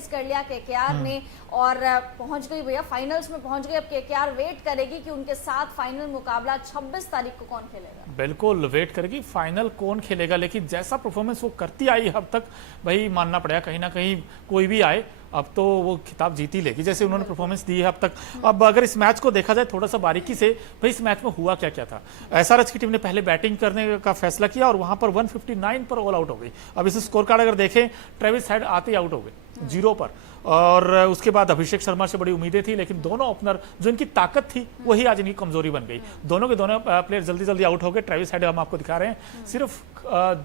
Chase कर लिया KKR ने और पहुंच गई भैया, फाइनल्स में पहुंच गई। अब केकेआर वेट करेगी कि उनके साथ फाइनल मुकाबला 26 तारीख को कौन खेलेगा। बिल्कुल वेट करेगी फाइनल कौन खेलेगा, लेकिन जैसा परफॉर्मेंस वो करती आई अब तक, भाई मानना पड़ेगा कहीं ना कहीं कोई भी आए अब तो वो खिताब जीत ही लेगी, जैसे उन्होंने परफॉर्मेंस दी है अब तक। अब अगर इस मैच को देखा जाए थोड़ा सा बारीकी से, भाई इस मैच में हुआ क्या क्या था। एसआरएच की टीम ने पहले बैटिंग करने का फैसला किया और वहां पर 159 पर ऑल आउट हो गई। अब इस स्कोर कार्ड अगर देखें, ट्रेविस हेड आते ही आउट हो गए 0 पर, और उसके बाद अभिषेक शर्मा से बड़ी उम्मीदें थी, लेकिन दोनों ओपनर जो इनकी ताकत थी वही आज इनकी कमजोरी बन गई। दोनों के दोनों प्लेयर जल्दी जल्दी आउट हो गए। ट्रेविस हेड हम आपको दिखा रहे हैं, सिर्फ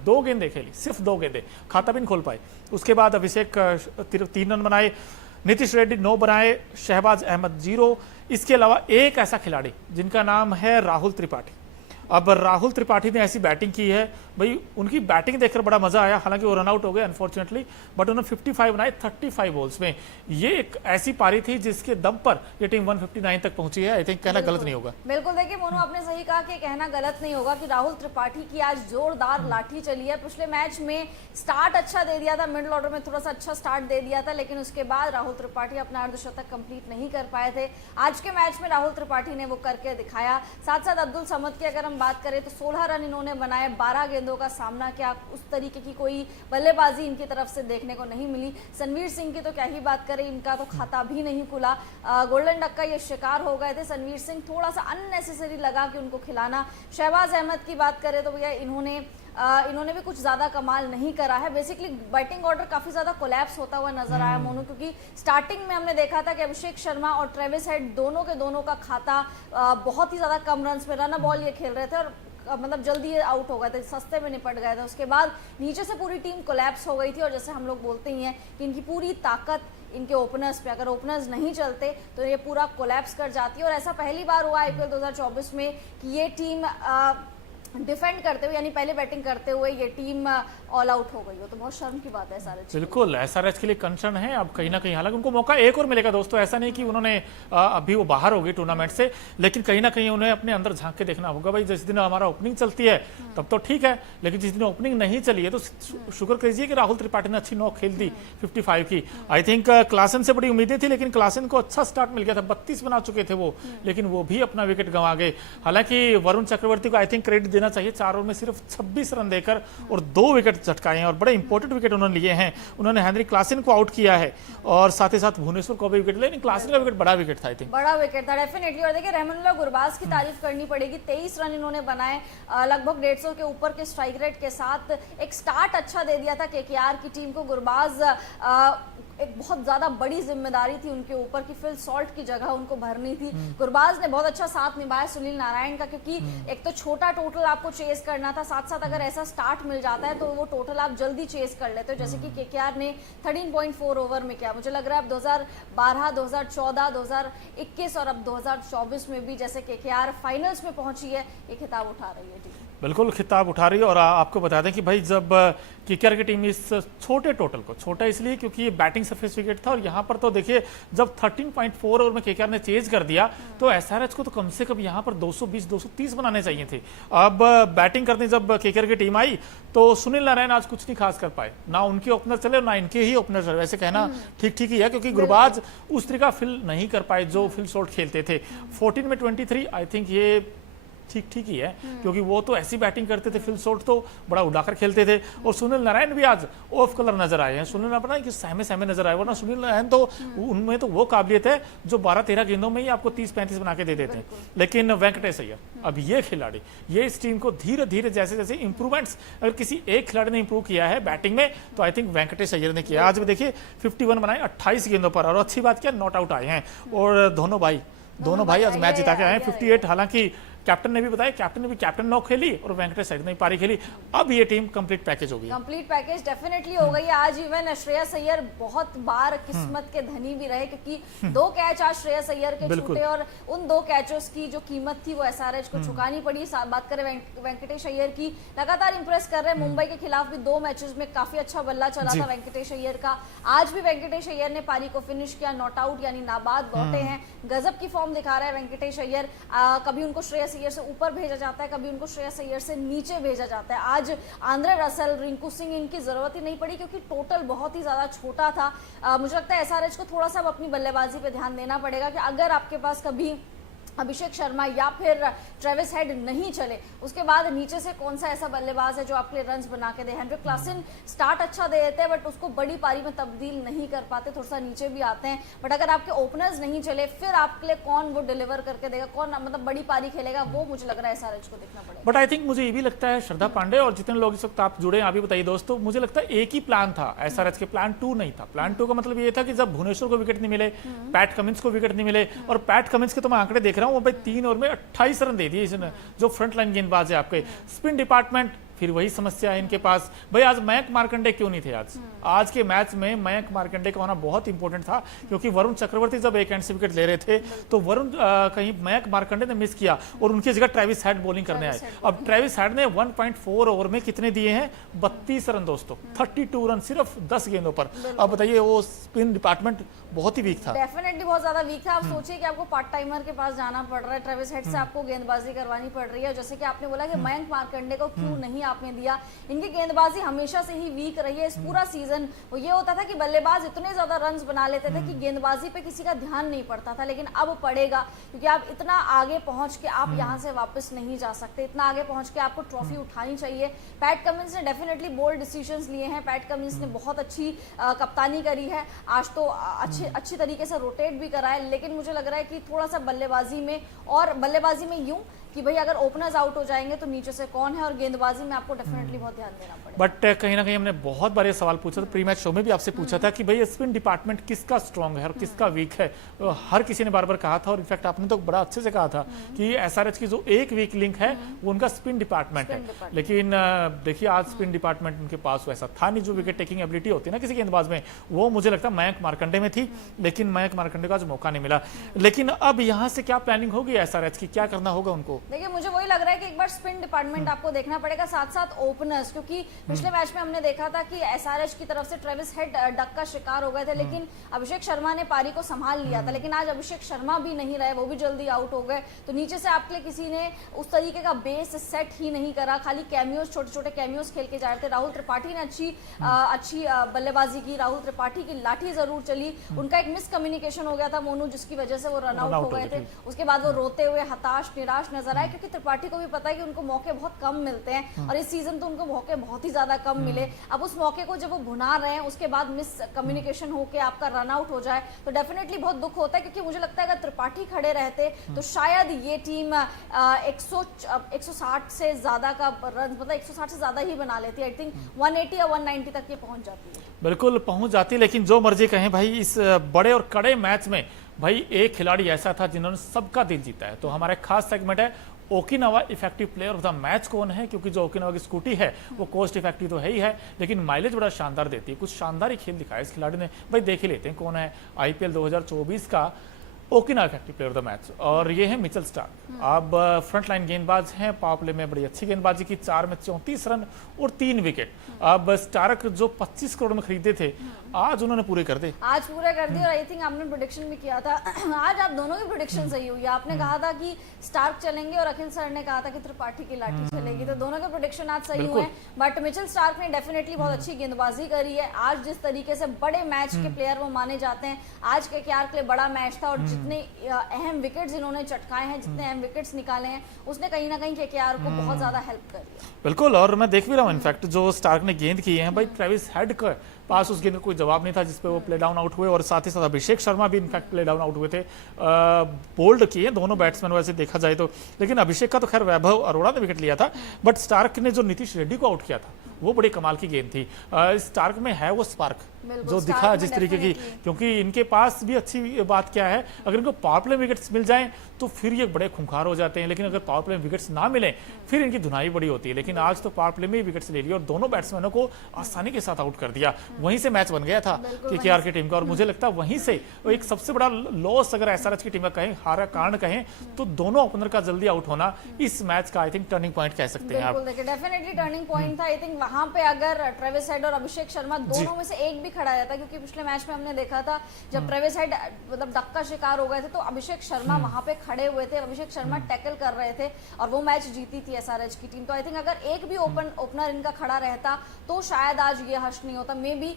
2 गेंदे खेली, सिर्फ 2 गेंदे, खाता भी नहीं खोल पाए। उसके बाद अभिषेक 3 रन बनाए, नीतीश रेड्डी 9 बनाए, शहबाज अहमद 0। इसके अलावा एक ऐसा खिलाड़ी जिनका नाम है राहुल त्रिपाठी। अब राहुल त्रिपाठी ने ऐसी बैटिंग की है, भाई उनकी बैटिंग देखकर बड़ा मजा आया। हालांकि वो रन आउट हो गए अनफॉर्चुनेटली, बट उन्होंने 55 बनाए 35 बॉल्स में। ये एक ऐसी पारी थी जिसके दम पर ये टीम 159 तक पहुंची है। आई थिंक कहना गलत नहीं होगा। बिल्कुल, देखिए मोनू आपने सही कहा कि कहना गलत नहीं होगा कि राहुल त्रिपाठी की आज जोरदार लाठी चली है। पिछले मैच में स्टार्ट अच्छा दे दिया था, मिडिल ऑर्डर में थोड़ा सा अच्छा स्टार्ट दे दिया था, लेकिन उसके बाद राहुल त्रिपाठी अपना अर्धशतक कंप्लीट नहीं कर पाए थे। आज के मैच में राहुल त्रिपाठी ने वो करके दिखाया। साथ साथ अब्दुल समद की अगर हम बात करें तो 16 रन इन्होंने बनाए, 12 गेंदों का सामना किया। उस तरीके की कोई बल्लेबाजी इनकी तरफ से देखने को नहीं मिली। सनवीर सिंह की तो क्या ही बात करें, इनका तो खाता भी नहीं खुला। गोल्डन डक का ये शिकार हो गए थे सनवीर सिंह, थोड़ा सा अननेसेसरी लगा कि उनको खिलाना। शहबाज अहमद की बात करें तो भैया इन्होंने भी कुछ ज्यादा कमाल नहीं करा है। बेसिकली बैटिंग ऑर्डर काफी ज्यादा कोलैप्स होता हुआ नजर आया मोनू, क्योंकि स्टार्टिंग में हमने देखा था कि अभिषेक शर्मा और ट्रेविस हेड दोनों के दोनों का खाता बहुत ही ज्यादा कम रन में रन बॉल ये खेल रहे थे और मतलब जल्दी ये आउट हो गए थे, सस्ते में निपट गए थे। उसके बाद नीचे से पूरी टीम कोलैप्स हो गई थी और जैसे हम लोग बोलते ही हैं कि इनकी पूरी ताकत इनके ओपनर्स पे, अगर ओपनर्स नहीं चलते तो ये पूरा कोलैप्स कर जाती है। और ऐसा पहली बार हुआ आईपीएल 2024 में कि ये टीम डिफेंड करते हुए, यानी पहले बैटिंग करते हुए ये टीम ऑल आउट हो गई हो, तो बहुत शर्म की बात है एसआरएच। बिल्कुल एसआरएच के लिए कंसर्न है अब कहीं ना कहीं। हालांकि उनको मौका एक और मिलेगा दोस्तों, ऐसा नहीं कि उन्होंने अभी वो बाहर हो गई टूर्नामेंट से, लेकिन कहीं ना कहीं उन्हें अपने अंदर झांक के देखना होगा। भाई जिस दिन हमारा ओपनिंग चलती है तब तो ठीक है, लेकिन जिस दिन ओपनिंग नहीं चली है तो शुक्र कीजिए कि राहुल त्रिपाठी ने अच्छी नॉक खेल दी 55 की। आई थिंक क्लासन से बड़ी उम्मीदें थी, लेकिन क्लासन को अच्छा स्टार्ट मिल गया था, 32 बना चुके थे वो, लेकिन वो भी अपना विकेट गंवा गए। हालांकि वरुण चक्रवर्ती को आई थिंक क्रेडिट देना चाहिए, 4 ओवर में सिर्फ 26 रन देकर और 2 विकेट झटकाए हैं और बड़े इंपॉर्टेंट विकेट उन्होंने लिए हैं। उन्होंने हेनरी क्लासन को आउट किया है और साथ ही साथ भुवनेश्वर को भी विकेट लिया, लेकिन क्लासन का विकेट बड़ा विकेट था। आई थिंक बड़ा विकेट था डेफिनेटली। और देखिए रहमानुल्लाह गुरबाज की तारीफ करनी पड़ेगी, 23 रन इन्होंने बनाए, लगभग 150 के ऊपर के स्ट्राइक रेट के साथ एक स्टार्ट अच्छा दे दिया था केकेआर की टीम को। गुरबाज एक बहुत ज्यादा बड़ी जिम्मेदारी थी उनके ऊपर कि फिल सॉल्ट की जगह उनको भरनी थी। गुरबाज ने बहुत अच्छा साथ निभाया सुनील नारायण का, क्योंकि एक तो छोटा टोटल आपको चेस करना था, साथ साथ अगर ऐसा स्टार्ट मिल जाता है तो वो टोटल आप जल्दी चेस कर लेते हो, जैसे कि केकेआर ने 13.4 ओवर में किया। मुझे लग रहा है अब 2012, 2014, 2021 और अब 2024 में भी जैसे केकेआर फाइनल्स में पहुंची है, ये खिताब उठा रही है टीम। बिल्कुल खिताब उठा रही है। और आपको बता दें कि भाई जब केकेआर की टीम इस छोटे टोटल को, छोटा इसलिए क्योंकि ये बैटिंग सरफेस विकेट था, और यहाँ पर तो देखिए जब 13.4 ओवर में केकेआर ने चेज कर दिया तो एसआरएच को तो कम से कम यहाँ पर 220-230 बनाने चाहिए थे। अब बैटिंग करने जब केकेआर की टीम आई तो सुनील नारायण आज कुछ नहीं खास कर पाए, ना उनके ओपनर चले ना इनके ही ओपनर चले। वैसे कहना ठीक ठीक ही है, क्योंकि गुरबाज उस तरीका फिल नहीं कर पाए जो फिल शॉट खेलते थे। 14 में 23, आई थिंक ये ठीक ठीक ही है, क्योंकि वो तो ऐसी बैटिंग करते थे, फिल शॉट तो बड़ा उड़ाकर खेलते थे। और सुनील नारायण भी आज ऑफ कलर नजर आए हैं। सुनील नारायण कि सहमे सहमे नजर आए, वरना सुनील नारायण तो उनमें तो वो काबिलियत है जो 12-13 गेंदों में ही आपको 30-35 बना के दे देते हैं। लेकिन वेंकटेश अय्यर, अब ये खिलाड़ी, ये इस टीम को धीरे धीरे जैसे जैसे इंप्रूवमेंट्स, अगर किसी एक खिलाड़ी ने इंप्रूव किया है बैटिंग में तो आई थिंक वेंकटेश अय्यर ने किया। आज भी देखिए 51 बनाए 28 गेंदों पर, और अच्छी बात क्या नॉट आउट आए हैं। और दोनों भाई आज मैच जिता के आए हैं 58। हालांकि कैप्टन ने भी बताया, कैप्टन नॉक खेली और वेंकटेश अय्यर ने पारी खेली। अब ये टीम कंप्लीट पैकेज हो गई, कंप्लीट पैकेज डेफिनेटली हो गई। आज इवन श्रेयस अय्यर बहुत बार किस्मत के धनी भी रहे, क्योंकि 2 कैच आज श्रेयस अय्यर के छूटे और उन 2 कैचों की जो कीमत थी वो एसआरएच को चुकानी पड़ी। बात करें वेंकटेश अय्यर की, लगातार इंप्रेस कर रहे हैं। मुंबई के खिलाफ भी 2 मैचेस में काफी अच्छा बल्ला चला था वेंकटेश अय्यर का। आज भी वेंकटेश अय्यर ने पारी को फिनिश किया, नॉट आउट यानी नाबाद लौटे हैं। गजब की फॉर्म दिखा रहा है वेंकटेश अय्यर। कभी उनको श्रेयस श्रेयस अय्यर से ऊपर भेजा जाता है, कभी उनको श्रेयस अय्यर से नीचे भेजा जाता है। आज आंद्रे रसल, रिंकू सिंह, इनकी जरूरत ही नहीं पड़ी क्योंकि टोटल बहुत ही ज्यादा छोटा था। मुझे लगता है एसआरएच को थोड़ा सा अब अपनी बल्लेबाजी पे ध्यान देना पड़ेगा कि अगर आपके पास कभी अभिषेक शर्मा या फिर ट्रेविस हेड नहीं चले, उसके बाद नीचे से कौन सा ऐसा बल्लेबाज है जो आपके लिए रन्स बना के दे। हेनरिक क्लासन स्टार्ट अच्छा दे देते हैं बट उसको बड़ी पारी में तब्दील नहीं कर पाते, थोड़ा सा नीचे भी आते हैं। बट अगर आपके ओपनर्स नहीं चले फिर आपके लिए कौन वो डिलीवर करके देगा, कौन मतलब बड़ी पारी खेलेगा, वो मुझे लग रहा है एसआरएच को देखना पड़ेगा। बट आई थिंक मुझे ये भी लगता है श्रद्धा पांडे और जितने लोग इस वक्त आप जुड़े हैं, आप भी बताइए दोस्तों, मुझे लगता है एक ही प्लान था एसआरएच के, प्लान 2 नहीं था। प्लान 2 का मतलब ये था कि जब भुवनेश्वर को विकेट नहीं मिले, पैट कमिंस को विकेट नहीं मिले, और पैट कमिंस के तो मैं आंकड़े देख रहा हूँ, वो भाई 3 ओवर में 28 रन दे दिए इसने, जो फ्रंट लाइन गेंदबाज है आपके। स्पिन डिपार्टमेंट फिर वही समस्या है इनके पास। भाई आज मयंक मार्कंडे क्यों नहीं थे? आज के मैच में मयंक मार्कंडे का होना बहुत इंपॉर्टेंट था, क्योंकि वरुण चक्रवर्ती जब एक एंड से विकेट ले रहे थे तो वरुण कहीं मयंक मार्कंडे ने मिस किया और उनकी जगह ट्रेविस हेड बॉलिंग करने आए। अब ट्रेविस हेड ने 1.4 ओवर में कितने दिए हैं? 32 रन दोस्तों, 32 रन सिर्फ 10 गेंदों पर। अब बताइए, वो स्पिन डिपार्टमेंट बहुत ही वीक था, डेफिनेटली बहुत ज्यादा वीक था। आप सोचिए कि आपको पार्ट टाइमर के पास जाना पड़ रहा है, ट्रेविस हेड से आपको गेंदबाजी करवानी पड़ रही है। जैसे कि आपने बोला कि मयंक मार्कंडे को क्यों नहीं आपने दिया, इनकी गेंदबाजी हमेशा से ही वीक रही है। इस पूरा सीजन वो ये होता था कि बल्लेबाज इतने ज्यादा रन्स बना लेते थे कि गेंदबाजी पे किसी का ध्यान नहीं पड़ता था, लेकिन अब पड़ेगा क्योंकि आप इतना आगे पहुंच के आप यहाँ से वापस नहीं जा सकते, इतना आगे पहुंच के आपको ट्रॉफी उठानी चाहिए। पैट कमिंस ने डेफिनेटली बोल्ड डिसीजंस लिए हैं, पैट कमिंस ने बहुत अच्छी कप्तानी करी है, आज तो अच्छी तरीके से रोटेट भी करा है। लेकिन मुझे लग रहा है कि थोड़ा सा बल्लेबाजी में, और बल्लेबाजी में यूं कि भाई अगर ओपनर्स आउट हो जाएंगे तो नीचे से कौन है, और गेंदबाजी में आपको डेफिनेटली बहुत ध्यान देना पड़ेगा। बट कहीं ना कहीं हमने बहुत बार ये सवाल पूछा था, प्री मैच शो में भी आपसे पूछा था कि भाई स्पिन डिपार्टमेंट किसका स्ट्रांग है और किसका वीक है। हर किसी ने बार बार कहा था, और इनफैक्ट आपने तो बड़ा अच्छे से कहा था कि एसआरएच की जो एक वीक लिंक है वो उनका स्पिन डिपार्टमेंट है। लेकिन देखिए आज स्पिन डिपार्टमेंट उनके पास वैसा था नहीं। जो विकेट टेकिंग एबिलिटी होती है ना किसी गेंदबाज में, वो मुझे लगता है मयंक मार्कंडे में थी, लेकिन मयंक मार्कंडे का आज मौका नहीं मिला। लेकिन अब यहाँ से क्या प्लानिंग होगी एसआरएच की, क्या करना होगा उनको? देखिए मुझे वही लग रहा है कि एक बार स्पिन डिपार्टमेंट आपको देखना पड़ेगा, साथ साथ ओपनर्स, क्योंकि पिछले मैच में हमने देखा था कि एसआरएच की तरफ से ट्रेविस हेड डक का शिकार हो गए थे, लेकिन अभिषेक शर्मा ने पारी को संभाल लिया था। लेकिन आज अभिषेक शर्मा भी नहीं रहे, वो भी जल्दी आउट हो गए, तो नीचे से आपके लिए किसी ने उस तरीके का बेस सेट ही नहीं करा, खाली कैमियोस, छोटे छोटे कैमियोस खेल के जा रहे थे। राहुल त्रिपाठी ने अच्छी बल्लेबाजी की, राहुल त्रिपाठी की लाठी जरूर चली, उनका एक मिस कम्युनिकेशन हो गया था मोनू, जिसकी वजह से वो रन आउट हो गए थे। उसके बाद वो रोते हुए हताश निराश नजर आए, क्योंकि त्रिपाठी को भी पता है कि उनको मौके बहुत कम मिलते हैं और इस सीजन तो उनको मौके बहुत ही ज्यादा कम मिले। अब उस मौके को जब वो भुना रहे हैं, उसके बाद मिस कम्युनिकेशन होके आपका रन आउट हो जाए तो डेफिनेटली बहुत दुख होता है, क्योंकि मुझे लगता है अगर त्रिपाठी खड़े रहते तो शायद ये टीम 160 से ज्यादा का रन, मतलब 160 से ज्यादा ही बना लेती है। आई थिंक 180 या 190 तक ये पहुंच जाती है, बिल्कुल पहुंच जाती। लेकिन जो मर्जी कहें भाई, इस बड़े और कड़े मैच में भाई एक खिलाड़ी ऐसा था जिन्होंने सबका दिल जीता है। तो हमारा एक खास सेगमेंट है Okinawa effective player of the match कौन है, क्योंकि जो ओकिनावा की स्कूटी है वो कोस्ट इफेक्टिव तो है ही है, लेकिन माइलेज बड़ा शानदार देती है। कुछ शानदार ही खेल दिखाया इस खिलाड़ी ने। भाई देख ही लेते हैं कौन है आईपीएल 2024 का Okinawa effective player of the match, और ये है मिचेल स्टार्क। अब फ्रंट लाइन गेंदबाज हैं, पावर प्ले में बड़ी अच्छी गेंदबाजी की, 4 में 34 रन और 3 विकेट। अब स्टार्क जो 25 करोड़ में खरीदे थे, आज उन्होंने पूरे कर दिए, आज पूरे कर दिए। और आई थिंक आपने प्रेडिक्शन भी किया था आज आप दोनों की प्रेडिक्शन सही हुई। आपने कहा था कि स्टार्क चलेंगे और अखिल सर ने कहा था कि त्रिपाठी की लाठी चलेगी, तो दोनों के प्रेडिक्शन आज सही हुए। बट मिचेल स्टार्क ने डेफिनेटली बहुत अच्छी गेंदबाजी करी है। आज जिस तरीके से बड़े मैच के प्लेयर वो माने जाते हैं, आज केकेआर के लिए बड़ा मैच था, और जितने अहम विकेट्स इन्होंने चटकाए हैं, जितने अहम विकेट्स निकाले हैं, उसने कहीं ना कहीं केकेआर को बहुत ज्यादा हेल्प करी है। बिल्कुल, और मैं देख भी रहा हूँ इनफैक्ट जो स्टार्क ने गेंद की है भाई, ट्रेविस हेड का पास उस गेंद का कोई जवाब नहीं था जिसपे वो प्ले डाउन आउट हुए, और साथ ही साथ अभिषेक शर्मा भी इनफैक्ट प्ले डाउन आउट हुए थे। बोल्ड किए दोनों बैट्समैन वैसे देखा जाए तो, लेकिन अभिषेक का तो खैर वैभव अरोड़ा ने विकेट लिया था, बट स्टार्क ने जो नीतीश रेड्डी को आउट किया था वो बड़ी कमाल की गेंद थी। स्टार्क में है वो स्पार्क जो दिखा जिस तरीके की, क्योंकि इनके पास भी अच्छी बात क्या है, अगर इनको पावर प्ले विकेट्स मिल जाएं तो फिर ये बड़े खूंखार हो जाते हैं, लेकिन अगर पावर प्ले विकेट्स ना मिले फिर इनकी धुनाई बड़ी होती है। लेकिन आज तो पावर प्ले में ही विकेट्स ले लिए और दोनों बैट्समैनों को आसानी के साथ आउट कर दिया। वहीं से मैच बन गया था केकेआर की टीम का। और मुझे लगता है वहीं से एक सबसे बड़ा लॉस अगर एसआरएच की टीम का कहें, हारा कारण कहें, तो दोनों ओपनर का जल्दी आउट होना इस मैच का आई थिंक टर्निंग पॉइंट कह सकते हैं आप। देखिए डेफिनेटली टर्निंग पॉइंट था। आई थिंक वहां पे अगर ट्रेविस हेड और अभिषेक शर्मा दोनों में से एक भी खड़ा रहता, क्योंकि पिछले मैच में हमने देखा था जब ट्रेविस हेड मतलब डक का शिकार हो गए थे तो अभिषेक शर्मा वहां पे खड़े हुए थे, अभिषेक शर्मा टैकल कर रहे थे और वो मैच जीती थी एसआरएच की टीम। तो आई थिंक अगर एक भी ओपनर इनका खड़ा रहता तो शायद आज ये हर्ष नहीं होता। मे बी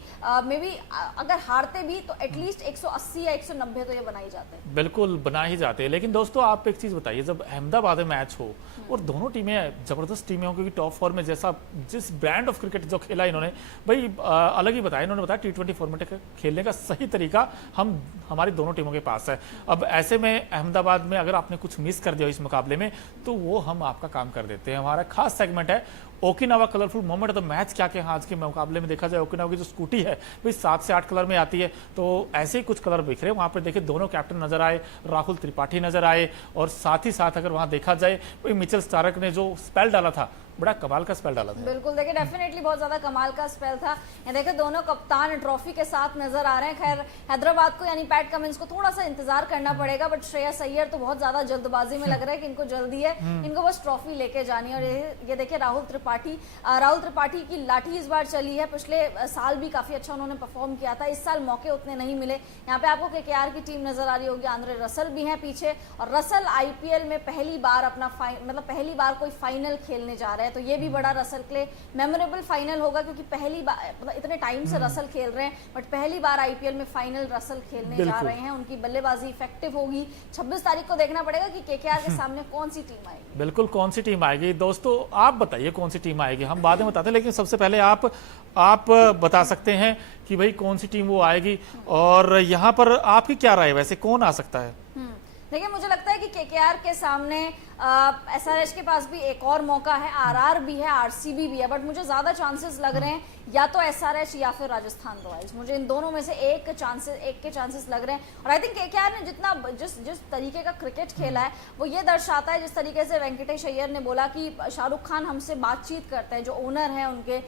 अगर हारते भी तो एटलीस्ट 180 या 190 तो ये बना ही जाते। बिल्कुल बना ही जाते हैं। लेकिन दोस्तों आप एक चीज बताइए, जब अहमदाबाद में मैच हो और दोनों टीमें जबरदस्त टीमें हो, क्योंकि टॉप फोर में जैसा जिस ब्रांड ऑफ क्रिकेट जो खेला इन्होंने भाई अलग ही बताया। इन्होंने बताया T20 फॉर्मेट खेलने का सही तरीका हमारी दोनों टीमों के पास है। अब ऐसे में अहमदाबाद में अगर आपने कुछ मिस कर दिया इस मुकाबले में तो वो हम आपका काम कर देते हैं। हमारा खास सेगमेंट है ओकिनावा कलरफुल मोमेंट। तो मैच क्या क्या आज के मुकाबले में देखा जाए, ओकिनावा की जो स्कूटी है भाई 7 से 8 कलर में आती है, तो ऐसे ही कुछ कलर बिखरे वहां पर। देखिए दोनों कैप्टन नजर आए, राहुल त्रिपाठी नजर आए, और साथ ही साथ अगर वहां देखा जाए भाई मिचेल स्टार्क ने जो स्पेल डाला था, बड़ा कमाल का स्पेल डाला था। बिल्कुल देखिए डेफिनेटली बहुत ज्यादा कमाल का स्पेल था। ये देखिए दोनों कप्तान ट्रॉफी के साथ नजर आ रहे हैं। खैर हैदराबाद को यानी पैट कमिंस को थोड़ा सा इंतजार करना पड़ेगा, बट श्रेयस अय्यर तो बहुत ज्यादा जल्दबाजी में लग रहा है कि इनको जल्दी है, इनको बस ट्रॉफी लेके जानी है। और ये देखिए राहुल त्रिपाठी की लाठी इस बार चली है। पिछले साल भी काफी अच्छा उन्होंने परफॉर्म किया था, इस साल मौके उतने नहीं मिले। यहाँ पे आपको केकेआर की टीम नजर आ रही होगी, आंद्रे रसल भी है पीछे, और रसल आईपीएल में पहली बार अपना पहली बार कोई फाइनल खेलने जा रहे हैं, तो ये भी बड़ा रसल के लिए मेमोरेबल फाइनल होगा, क्योंकि पहली बार मतलब इतने टाइम से रसल खेल रहे हैं बट पहली बार आईपीएल में फाइनल रसल खेलने जा रहे हैं। उनकी बल्लेबाजी इफेक्टिव होगी। 26 तारीख को देखना पड़ेगा कि केकेआर के सामने कौन सी टीम आएगी। बिल्कुल कौन सी टीम आएगी दोस्तों, आप बताइए कौन सी टीम आएगी, हम बाद में बताते हैं। लेकिन सबसे पहले आप बता सकते हैं कि भाई कौन सी टीम वो आएगी, और यहाँ पर आपकी क्या राय है, वैसे कौन आ सकता है? देखिए मुझे लगता है कि केकेआर के सामने एसआरएच के पास भी एक और मौका है, आरआर भी है, आरसीबी भी है, बट मुझे ज्यादा चांसेस लग रहे हैं या तो एसआरएच या फिर राजस्थान रॉयल्स। मुझे इन दोनों में से एक के चांसेस लग रहे हैं। और आई थिंक केकेआर ने जितना जिस तरीके का क्रिकेट खेला है वो ये दर्शाता है, जिस तरीके से वेंकटेश अय्यर ने बोला कि शाहरुख खान हमसे बातचीत करते हैं, जो ओनर है उनके